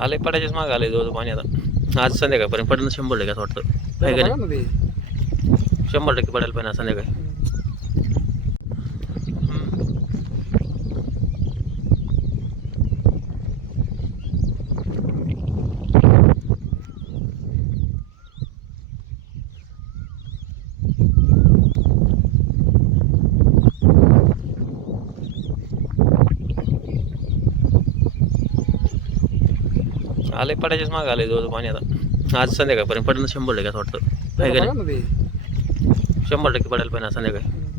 आले पडायचेच माग आले जवळ पाणी आता आज संध्याकाळपर्यंत पडेल 100% असं वाटतं आहे का नाही 100% पडायला पाहिजे संध्याकाळी आले पडायचेच माग आले जवळ पाणी आता आज संध्याकाळपर्यंत पडेल 100% असं वाटतं आहे का नाही 100% पडायला पाहिजे संध्याकाळी